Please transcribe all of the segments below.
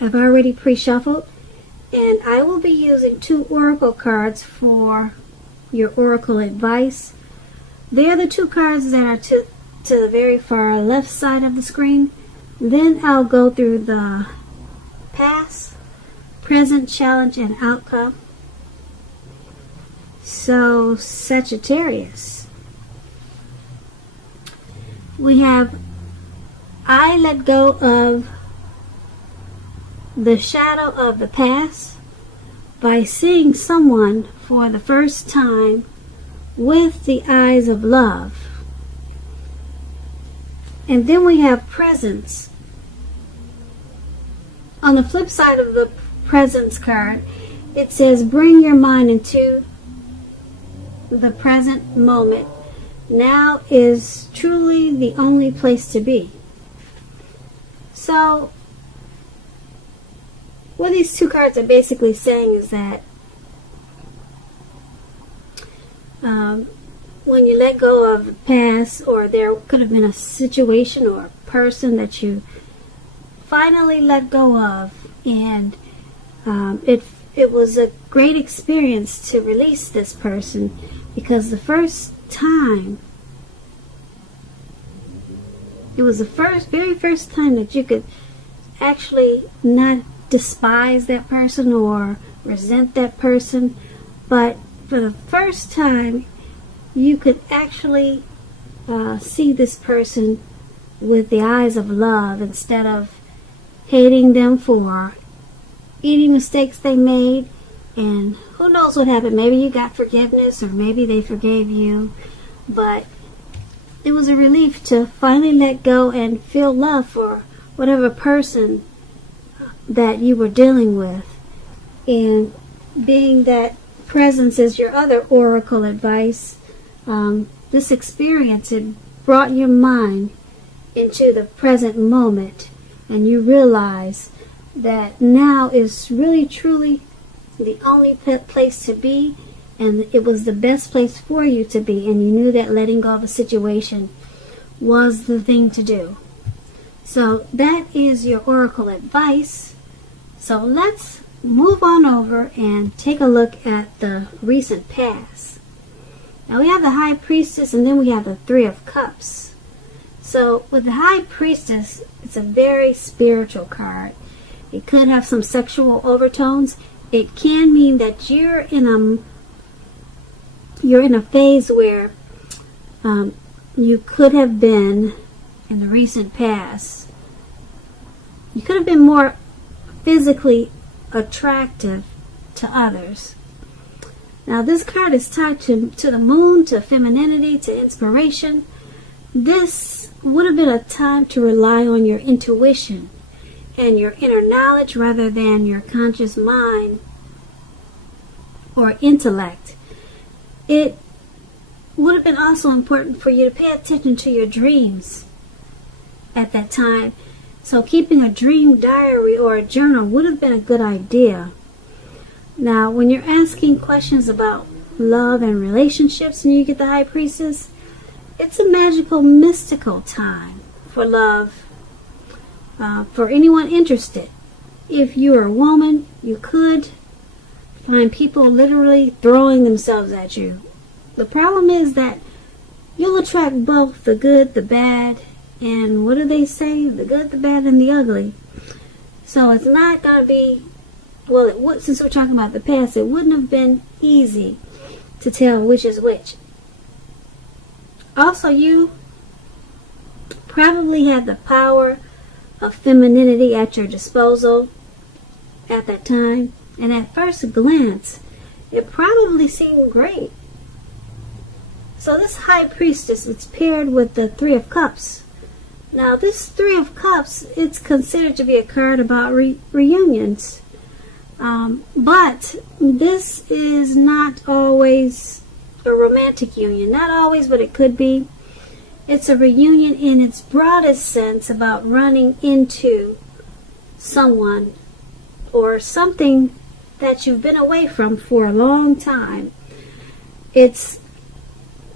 I've already pre-shuffled, and I will be using 2 oracle cards for your oracle advice. They're the 2 cards that are to the very far left side of the screen. Then I'll go through the past, present, challenge, and outcome. So, Sagittarius, we have I let go of the shadow of the past by seeing someone for the first time with the eyes of love. And then we have presence. On the flip side of the presence card, it says bring your mind into the present moment. Now is truly the only place to be. So, what these 2 cards are basically saying is that when you let go of the past, or there could have been a situation or a person that you finally let go of, and it was a great experience to release this person, because the first time, it was the very first time that you could actually not despise that person or resent that person, but for the first time you could actually see this person with the eyes of love, instead of hating them for any mistakes they made. And who knows what happened, maybe you got forgiveness, or maybe they forgave you, but it was a relief to finally let go and feel love for whatever person that you were dealing with. And being that presence is your other oracle advice, this experience, it brought your mind into the present moment, and you realize that now is really truly the only place to be, and it was the best place for you to be, and you knew that letting go of a situation was the thing to do. So that is your oracle advice. So let's move on over and take a look at the recent past. Now we have the High Priestess, and then we have the 3 of Cups. So with the High Priestess, it's a very spiritual card. It could have some sexual overtones. It can mean that you're in a phase where you could have been, in the recent past, you could have been more physically attractive to others. Now this card is tied to the moon, to femininity, to inspiration. This would have been a time to rely on your intuition and your inner knowledge rather than your conscious mind or intellect. It would have been also important for you to pay attention to your dreams at that time. So keeping a dream diary or a journal would have been a good idea. Now, when you're asking questions about love and relationships and you get the High Priestess, it's a magical, mystical time for love, for anyone interested. If you're a woman, you could find people literally throwing themselves at you. The problem is that you'll attract both the good, the bad, and what do they say? The good, the bad, and the ugly. So it's not going to be, well, since we're talking about the past, it wouldn't have been easy to tell which is which. Also, you probably had the power of femininity at your disposal at that time, and at first glance, it probably seemed great. So this High Priestess is paired with the 3 of Cups. Now this 3 of Cups, it's considered to be a card about reunions. But this is not always a romantic union. Not always, but it could be. It's a reunion in its broadest sense about running into someone or something that you've been away from for a long time. It's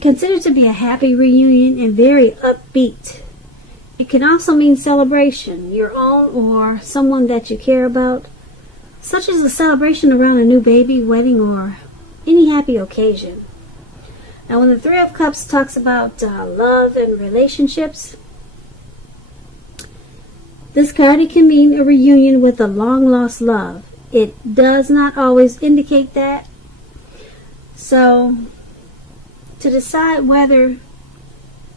considered to be a happy reunion and very upbeat. It can also mean celebration, your own or someone that you care about, such as a celebration around a new baby, wedding, or any happy occasion. Now, when the Three of Cups talks about love and relationships, this card, it can mean a reunion with a long-lost love. It does not always indicate that. So, to decide whether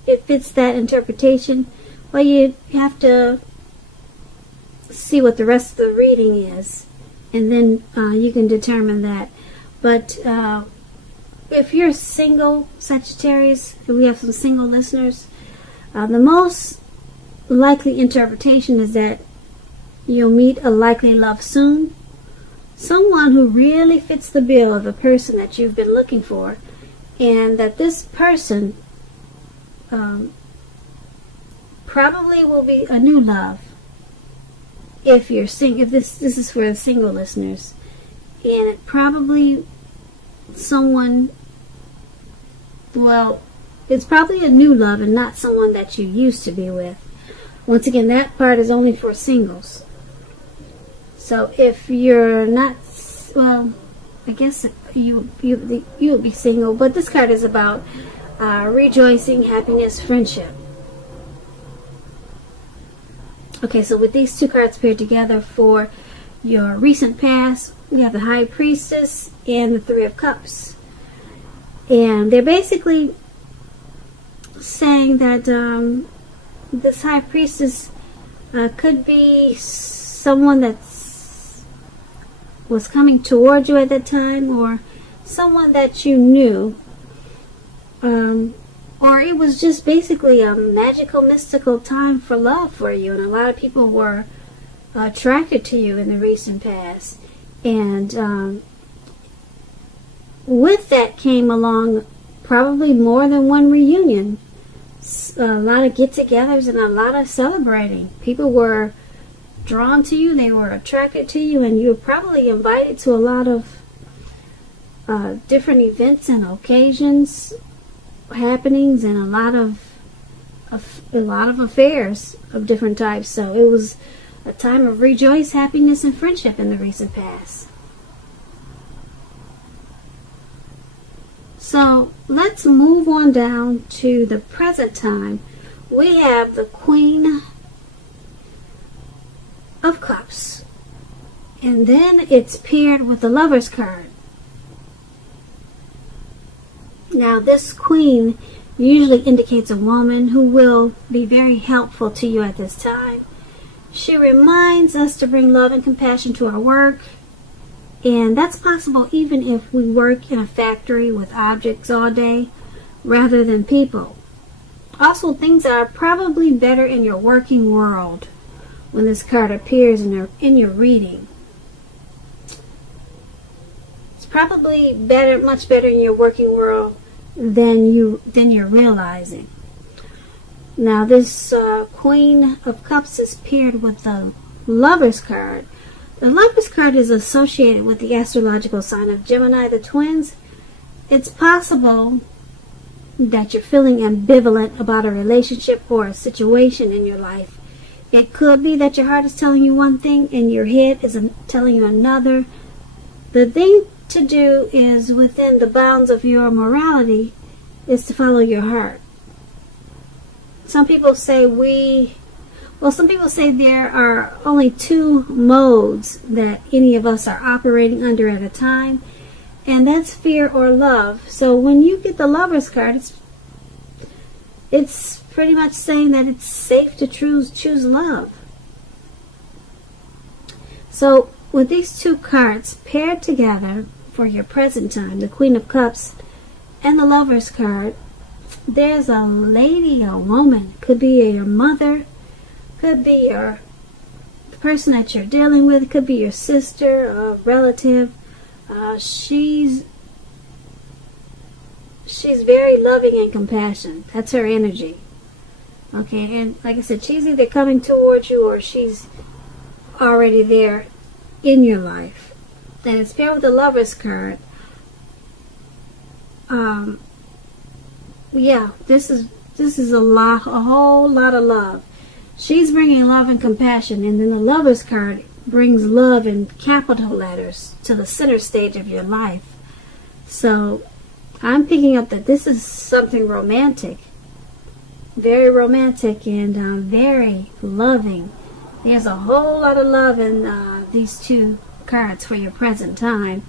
it fits that interpretation, well, you have to see what the rest of the reading is, and then you can determine that. But if you're single, Sagittarius, and we have some single listeners, the most likely interpretation is that you'll meet a likely love soon. Someone who really fits the bill of the person that you've been looking for, and that this person probably will be a new love. If you're if this is for the single listeners, and it probably someone, well, it's probably a new love and not someone that you used to be with. Once again, that part is only for singles. So if you're not, well, I guess you would be single, but this card is about rejoicing, happiness, friendship. Okay, so with these two cards paired together for your recent past, we have the High Priestess and the Three of Cups. And they're basically saying that this High Priestess could be someone that was coming toward you at that time, or someone that you knew, or it was just basically a magical, mystical time for love for you, and a lot of people were attracted to you in the recent past. And with that came along probably more than one reunion, a lot of get-togethers, and a lot of celebrating. People were drawn to you, they were attracted to you, and you were probably invited to a lot of different events and occasions, happenings, and a lot of affairs of different types. So it was a time of rejoice, happiness, and friendship in the recent past. So let's move on down to the present time. We have the Queen of Cups, and then it's paired with the Lover's card. Now, this Queen usually indicates a woman who will be very helpful to you at this time. She reminds us to bring love and compassion to our work, and that's possible even if we work in a factory with objects all day rather than people. Also, things are probably better in your working world when this card appears in your reading. It's probably better, much better in your working world than you're realizing. Now, this Queen of Cups is paired with the Lover's card. The Lover's card is associated with the astrological sign of Gemini, the twins. It's possible that you're feeling ambivalent about a relationship or a situation in your life. It could be that your heart is telling you one thing and your head is telling you another. The thing to do is, within the bounds of your morality, is to follow your heart. Some people say there are only two modes that any of us are operating under at a time, and that's fear or love. So when you get the Lover's card, it's pretty much saying that it's safe to choose love. So with these two cards paired together for your present time, the Queen of Cups and the Lover's card, there's a lady, a woman, could be your mother, could be the person that you're dealing with, could be your sister, a relative. She's very loving and compassionate. That's her energy. Okay, and like I said, she's either coming towards you or she's already there in your life. And it's paired with the Lover's card. Yeah, this is a whole lot of love. She's bringing love and compassion, and then the Lover's card brings love in capital letters to the center stage of your life. So I'm picking up that this is something romantic, very romantic and very loving. There's a whole lot of love in these two cards for your present time.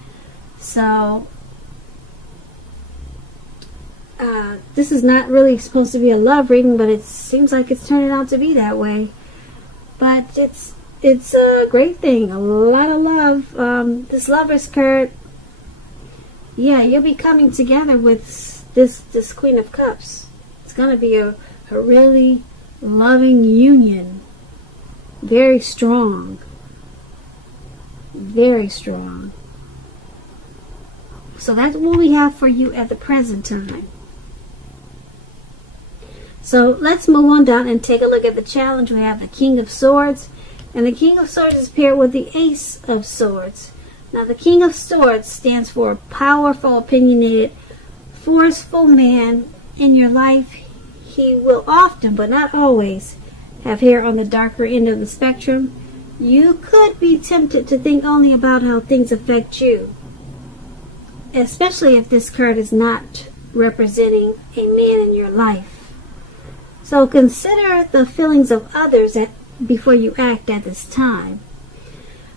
So this is not really supposed to be a love reading, but it seems like it's turning out to be that way. But it's a great thing. A lot of love. This Lover's card, yeah, you'll be coming together with this Queen of Cups. It's going to be a really loving union. Very strong. Very strong. So that's what we have for you at the present time. So let's move on down and take a look at the challenge. We have the King of Swords. And the King of Swords is paired with the Ace of Swords. Now the King of Swords stands for a powerful, opinionated, forceful man in your life. He will often, but not always, have hair on the darker end of the spectrum. You could be tempted to think only about how things affect you, especially if this card is not representing a man in your life. So consider the feelings of others before you act at this time.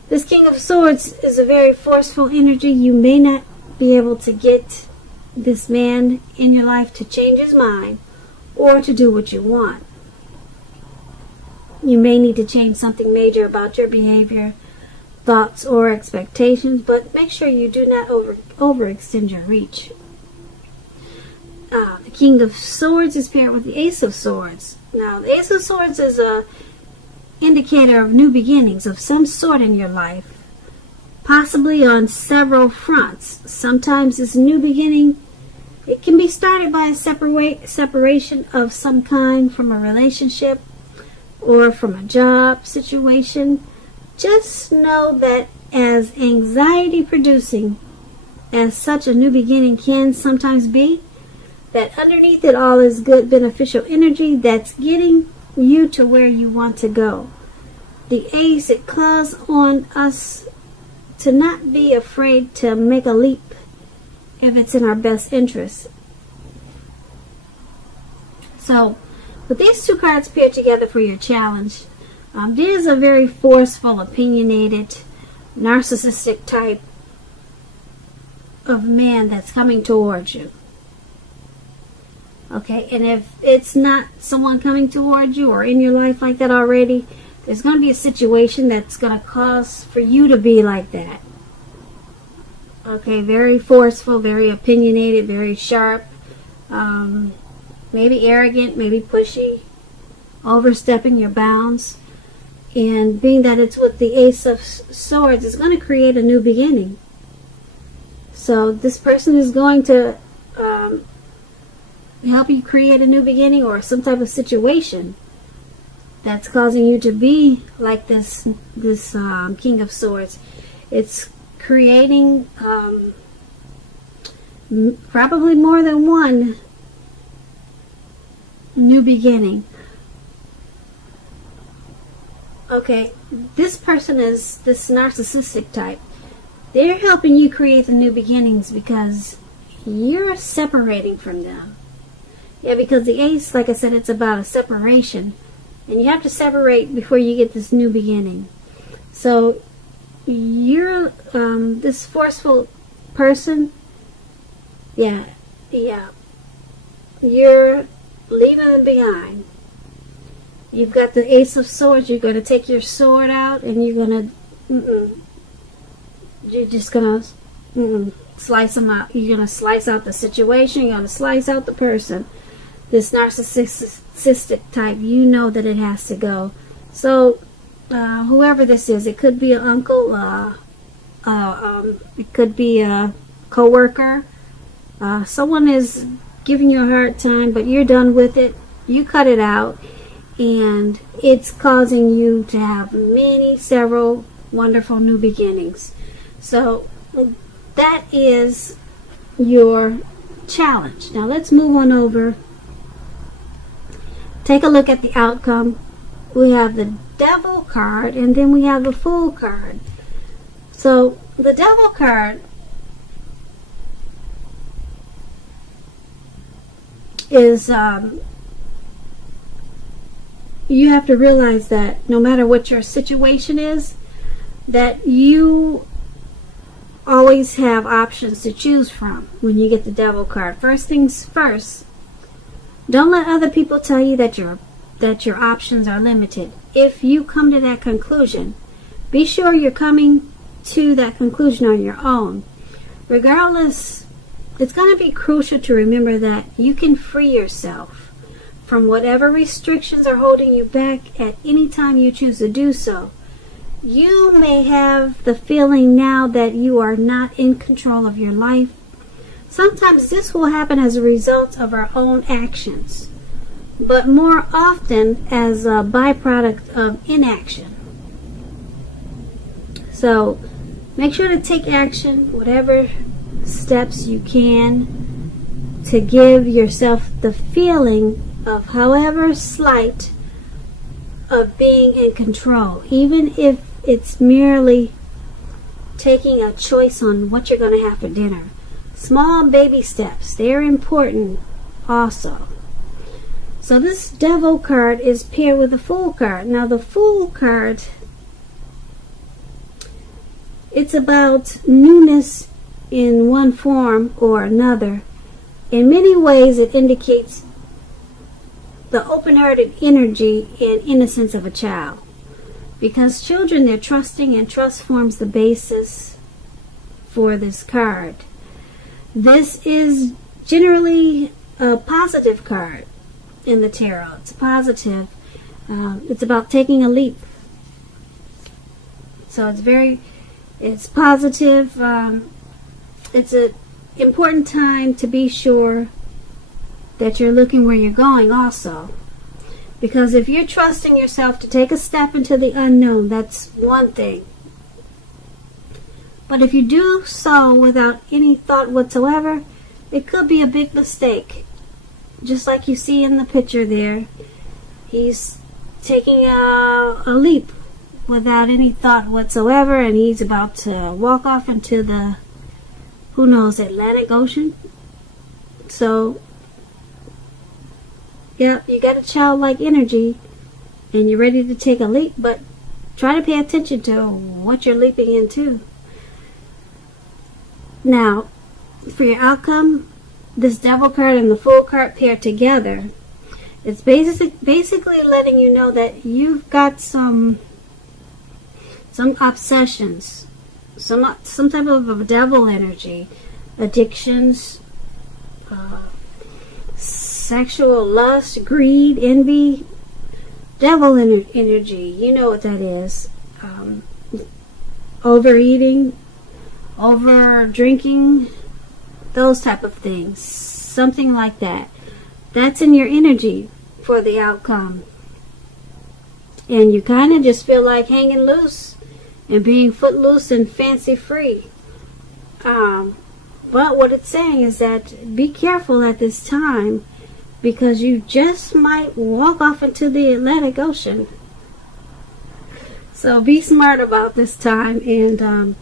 This King of Swords is a very forceful energy. You may not be able to get this man in your life to change his mind or to do what you want. You may need to change something major about your behavior, thoughts, or expectations, but make sure you do not overextend your reach. The King of Swords is paired with the Ace of Swords. Now, the Ace of Swords is a indicator of new beginnings of some sort in your life, possibly on several fronts. Sometimes this new beginning, it can be started by a separation of some kind from a relationship or from a job situation. Just know that as anxiety producing as such a new beginning can sometimes be, that underneath it all is good beneficial energy that's getting you to where you want to go. The Ace, it calls on us to not be afraid to make a leap if it's in our best interest. So, with these two cards paired together for your challenge, there's a very forceful, opinionated, narcissistic type of man that's coming towards you. Okay, and if it's not someone coming towards you or in your life like that already, there's going to be a situation that's going to cause for you to be like that. Okay, very forceful, very opinionated, very sharp, maybe arrogant, maybe pushy, overstepping your bounds. And being that it's with the Ace of Swords, it's going to create a new beginning. So this person is going to help you create a new beginning or some type of situation that's causing you to be like this King of Swords. It's creating probably more than one new beginning. Okay, this person is this narcissistic type. They're helping you create the new beginnings because you're separating from them. Yeah, because the Ace, like I said, it's about a separation. And you have to separate before you get this new beginning. So, you're this forceful person. Yeah. You're leaving them behind. You've got the Ace of Swords. You're going to take your sword out and you're going to... You're just going to slice them out. You're going to slice out the situation. You're going to slice out the person. This narcissistic type, you know that it has to go. So, whoever this is, it could be an uncle, it could be a co-worker. Someone is giving you a hard time, but you're done with it. You cut it out, and it's causing you to have several wonderful new beginnings. So, that is your challenge. Now, let's move on over. Take a look at the outcome we have the Devil card, and then we have the Fool card. So the Devil card is you have to realize that no matter what your situation is, that you always have options to choose from when you get the Devil card. First things first, don't let other people tell you that your options are limited. If you come to that conclusion, be sure you're coming to that conclusion on your own. Regardless, it's going to be crucial to remember that you can free yourself from whatever restrictions are holding you back at any time you choose to do so. You may have the feeling now that you are not in control of your life. Sometimes this will happen as a result of our own actions, but more often as a byproduct of inaction. So make sure to take action, whatever steps you can, to give yourself the feeling of, however slight, of being in control, even if it's merely taking a choice on what you're going to have for dinner. Small baby steps, they're important also. So this Devil card is paired with the Fool card. Now the Fool card, it's about newness in one form or another. In many ways it indicates the open-hearted energy and innocence of a child. Because children, they're trusting, and trust forms the basis for this card. This is generally a positive card in the tarot. It's positive. It's about taking a leap. So it's positive. It's an important time to be sure that you're looking where you're going also. Because if you're trusting yourself to take a step into the unknown, that's one thing. But if you do so without any thought whatsoever, it could be a big mistake. Just like you see in the picture there, he's taking a leap without any thought whatsoever, and he's about to walk off into the, who knows, Atlantic Ocean. So yeah, you got a childlike energy and you're ready to take a leap, but try to pay attention to what you're leaping into. Now, for your outcome, this Devil card and the Fool card paired together, it's basically letting you know that you've got some obsessions, some type of a devil energy, addictions, sexual lust, greed, envy, devil energy. You know what that is. Overeating, over drinking, those type of things. Something like that. That's in your energy for the outcome. And you kind of just feel like hanging loose and being footloose and fancy free. But what it's saying is that be careful at this time, because you just might walk off into the Atlantic Ocean. So be smart about this time, and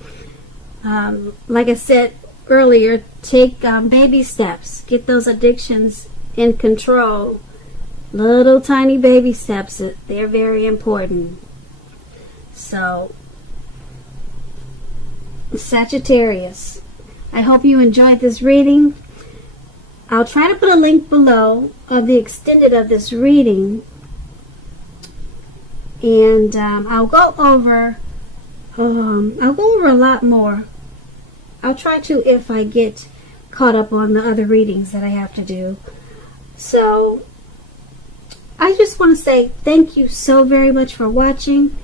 like I said earlier, take baby steps. Get those addictions in control. Little tiny baby steps. They're very important. So, Sagittarius, I hope you enjoyed this reading. I'll try to put a link below of the extended of this reading, and I'll go over a lot more. I'll try to, if I get caught up on the other readings that I have to do. So I just want to say thank you so very much for watching.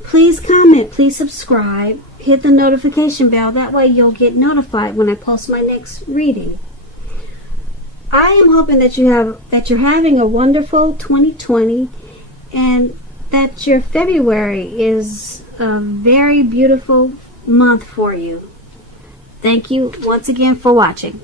Please comment, please subscribe, hit the notification bell. That way you'll get notified when I post my next reading. I am hoping that you're having a wonderful 2020, and that your February is a very beautiful month for you. Thank you once again for watching.